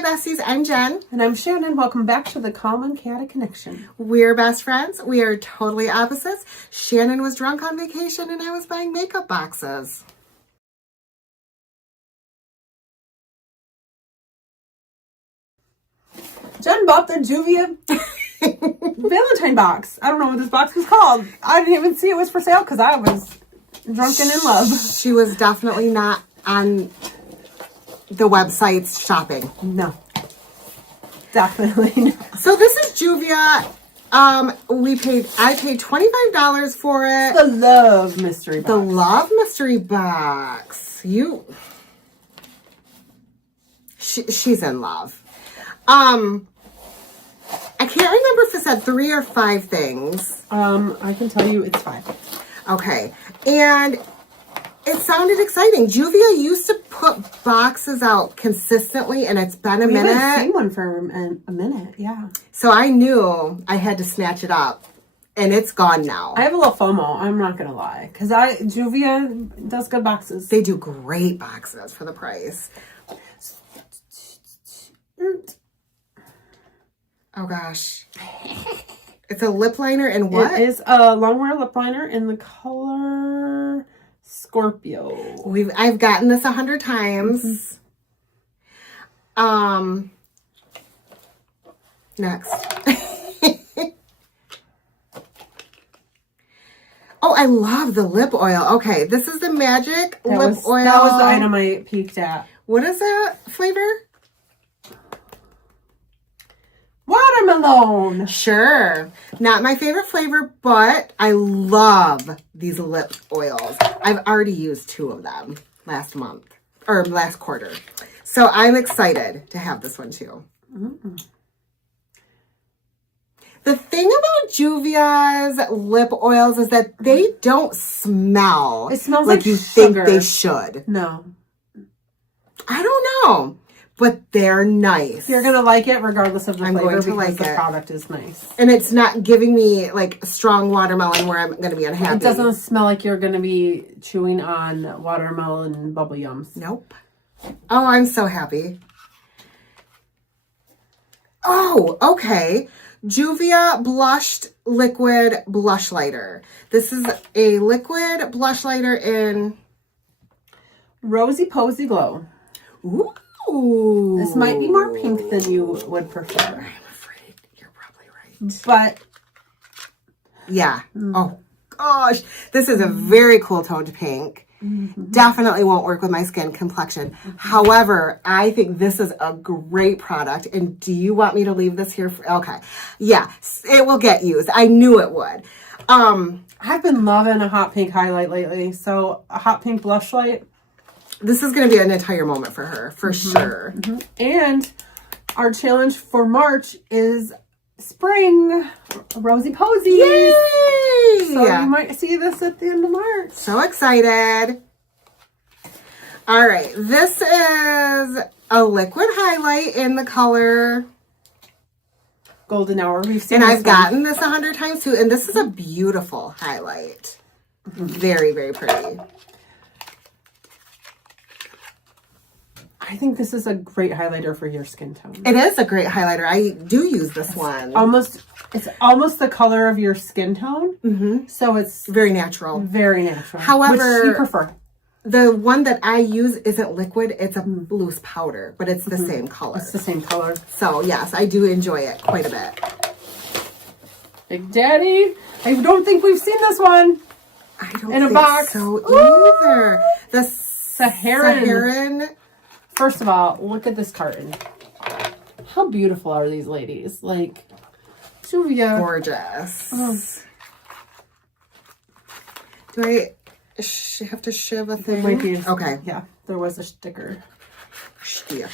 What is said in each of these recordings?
Hi besties, I'm Jen. And I'm Shannon. Welcome back to the Calm and Chaotic Connection. We're best friends. We are totally opposites. Shannon was drunk on vacation and I was buying makeup boxes. Jen bought the Juvia Valentine box. I don't know what this box was called. I didn't even see it was for sale because I was drunk and in love. She was definitely not on the website's shopping. No. Definitely not. So this is Juvia. I paid $25 for it. The Love Mystery Box. The Love Mystery Box. She's in love. I can't remember if it said 3 or 5 things. I can tell you it's 5. Okay. And it sounded exciting. Juvia used to put boxes out consistently, and it's been a minute. We haven't seen one for a minute, yeah. So I knew I had to snatch it up, and it's gone now. I have a little FOMO, I'm not going to lie. Because Juvia does good boxes. They do great boxes for the price. Oh, gosh. It's a lip liner in what? It is a longwear lip liner in the color Scorpio. I've gotten this 100 times. Next. Oh, I love the lip oil. Okay, this is the Magic lip oil. That was the item I peeked at. What is that flavor? Watermelon. Sure. Not my favorite flavor, but I love these lip oils. I've already used 2 of them last quarter. So I'm excited to have this one too. The thing about Juvia's lip oils is that they don't smell. It smells like you sugar. think they should. No. I don't know. But they're nice. You're going to like it regardless of the flavor going to because like the it. product is nice. And it's not giving me like strong watermelon where I'm going to be unhappy. It doesn't smell like you're going to be chewing on watermelon bubble yums. Nope. Oh, I'm so happy. Oh, okay. Juvia Blushed Liquid Blush Lighter. This is a liquid blush lighter in Rosy Posy Glow. Ooh. This might be more pink than you would prefer. I'm afraid you're probably right. But yeah. Oh gosh. This is a very cool toned pink. Definitely won't work with my skin complexion. However, I think this is a great product. And do you want me to leave this here? Okay. Yeah, it will get used. I knew it would. I've been loving a hot pink highlight lately. So a hot pink blush light. This is going to be an entire moment for her, for sure. And our challenge for March is spring Rosy Posy. Yay! So you might see this at the end of March. So excited. All right. This is a liquid highlight in the color Golden Hour. We've seen and I've gotten this 100 times too. And this is a beautiful highlight. Very, very pretty. I think this is a great highlighter for your skin tone. It is a great highlighter. I do use this one. It's almost the color of your skin tone. So it's very natural. Very natural. However, which you prefer. The one that I use isn't liquid. It's a loose powder, but it's the same color. It's the same color. So yes, I do enjoy it quite a bit. Big Daddy. I don't think we've seen this one. I don't in a think box. So either. The Saharan. First of all, look at this carton. How beautiful are these ladies? Like, Juvia. Gorgeous. Oh. Do I have to shove a thing? Okay. Yeah, there was a sticker. Sticker.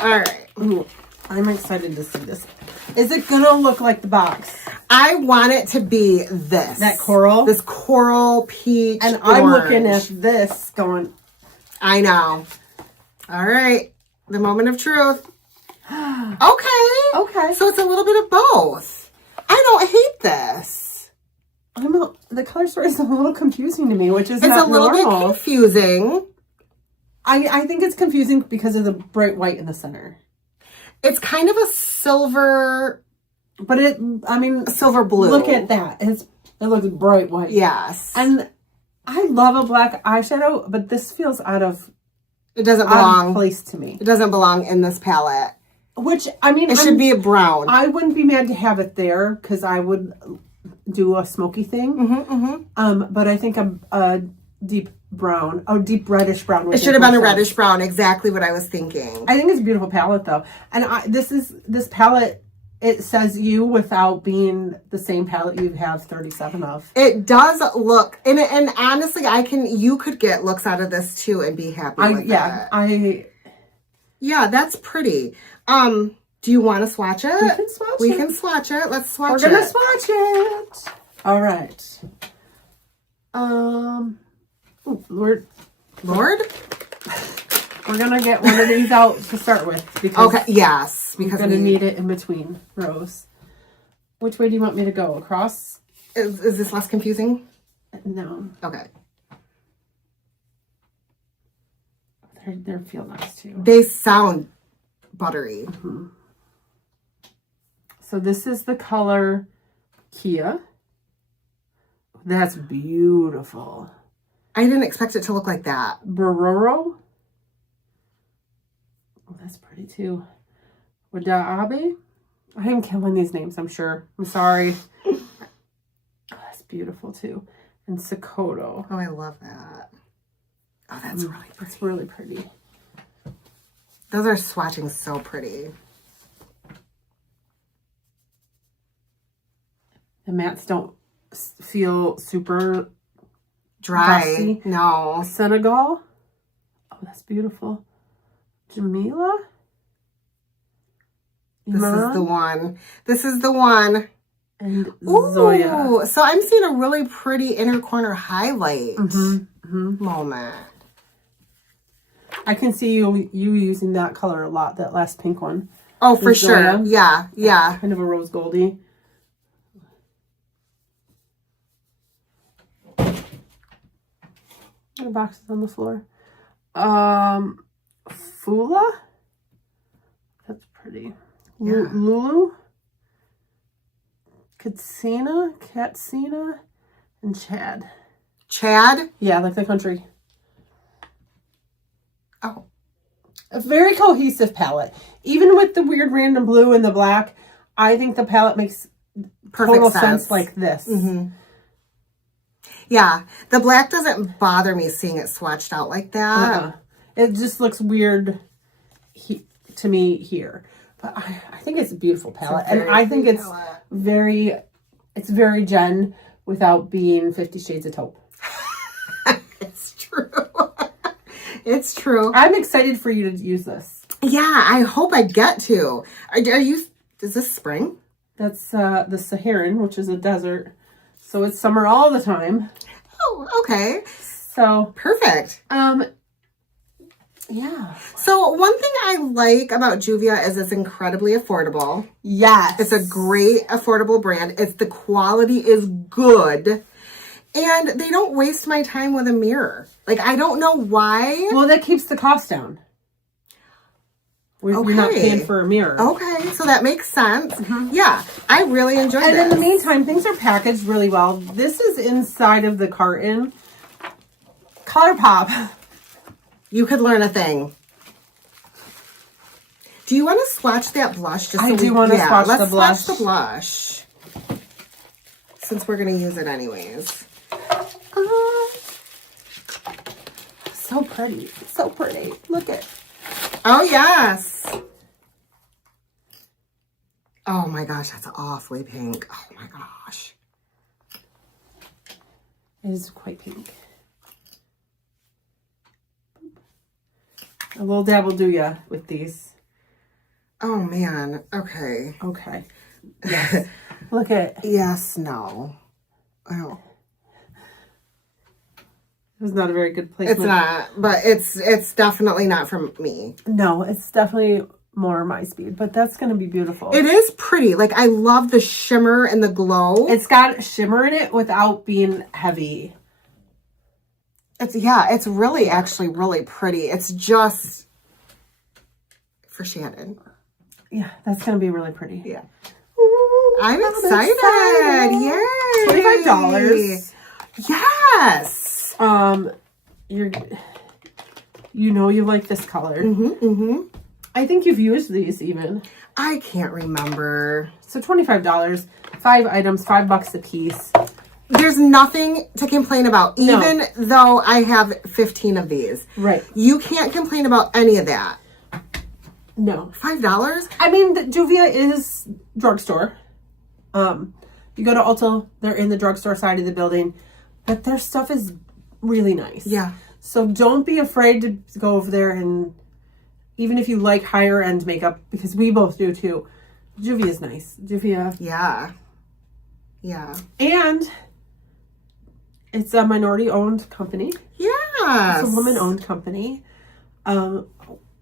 All right. Ooh, I'm excited to see this. Is it going to look like the box? I want it to be this. That coral? This coral peach And orange. I'm looking at this going... I know. All right. The moment of truth. Okay. So it's a little bit of both. I don't hate this. The color story is a little confusing to me, which is it's not a little normal. bit confusing. I think it's confusing because of the bright white in the center. It's kind of a silver, but silver blue. Look at that. It looks bright white. Yes. And I love a black eyeshadow, but this feels it doesn't belong place to me. It doesn't belong in this palette. Which, it should be a brown. I wouldn't be mad to have it there because I would do a smoky thing. But I think a deep brown, deep reddish brown. It should have been a reddish brown. Exactly what I was thinking. I think it's a beautiful palette though. And this palette, it says you without being the same palette you have 37 of. It does look, and honestly, you could get looks out of this too and be happy with it. Yeah, that's pretty. Do you want to swatch it? We can swatch it. Let's swatch it. We're gonna swatch it. All right. Lord. We're gonna get one of these out to start with because because we're gonna need it in between rows. Which way do you want me to go? Across? Is this less confusing? No. Okay. They feel nice too. They sound buttery. So this is the color Kia. That's beautiful. I didn't expect it to look like that. Bororo. Oh, that's pretty too. Wadaabe. I am killing these names, I'm sure. I'm sorry. Oh, that's beautiful too. And Sakoto. Oh, I love that. Oh, that's really pretty. It's really pretty. Those are swatching so pretty. The mattes don't feel super dry. dusty. No. Senegal. Oh, that's beautiful. Jamila. This is the one. This is the one. And Zoya. Ooh, so I'm seeing a really pretty inner corner highlight moment. I can see you using that color a lot, that last pink one. Oh, for sure. Yeah, yeah. Kind of a rose goldy. The boxes on the floor. Fula. That's pretty. Yeah. Lulu. Katsina, and Chad. Chad? Yeah, like the country. Oh. A very cohesive palette. Even with the weird random blue and the black, I think the palette makes total sense like this. Yeah, the black doesn't bother me seeing it swatched out like that. It just looks weird to me here. But I think it's a beautiful palette. And I think it's very Jen without being 50 Shades of Taupe. It's true. It's true. I'm excited for you to use this. Yeah, I hope I get to. Is this spring? That's the Saharan, which is a desert. So it's summer all the time. Oh, okay. So perfect. Yeah. So one thing I like about Juvia is it's incredibly affordable. Yes. It's a great affordable brand. The quality is good. And they don't waste my time with a mirror. Like, I don't know why. Well, that keeps the cost down. We're not paying for a mirror. Okay, so that makes sense. Yeah, I really enjoyed it. And in the meantime, things are packaged really well. This is inside of the carton. ColourPop. You could learn a thing. Do you want to swatch that blush? I do want to swatch the blush. Let's swatch the blush. Since we're going to use it anyways. So pretty. So pretty. Look at. Oh, yes. Oh, my gosh. That's awfully pink. Oh, my gosh. It is quite pink. A little dab will do ya with these. Oh, man. Okay. Okay. Yes. Look at. Yes, no. Oh. It was not a very good placement. It's not, but it's definitely not from me. No, it's definitely more my speed, but that's going to be beautiful. It is pretty. Like, I love the shimmer and the glow. It's got shimmer in it without being heavy. It's really actually really pretty. It's just for Shannon. Yeah, that's going to be really pretty. Yeah. Ooh, I'm excited. Yay. $25. Yes. You like this color. I think you've used these even. I can't remember. So $25, 5 items, $5 a piece. There's nothing to complain about, even though I have 15 of these. Right. You can't complain about any of that. No. $5? I mean, the Juvia is drugstore. You go to Ulta, they're in the drugstore side of the building, but their stuff is really nice. Yeah. So don't be afraid to go over there, and even if you like higher end makeup, because we both do too, Juvia is nice. Juvia. Yeah. Yeah. And it's a minority owned company. Yes. It's a woman owned company.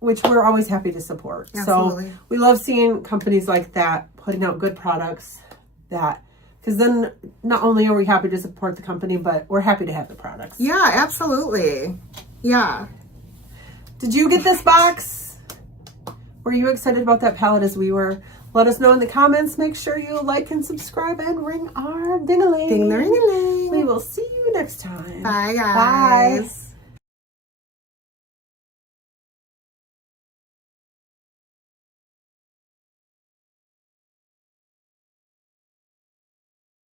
Which we're always happy to support. Absolutely. So we love seeing companies like that putting out good products, because then not only are we happy to support the company, but we're happy to have the products. Yeah, absolutely. Yeah. Did you get this box? Were you excited about that palette as we were? Let us know in the comments. Make sure you like and subscribe and ring our ding-a-ling. Ding-a-ling-a-ling. We will see you next time. Bye, guys. Bye.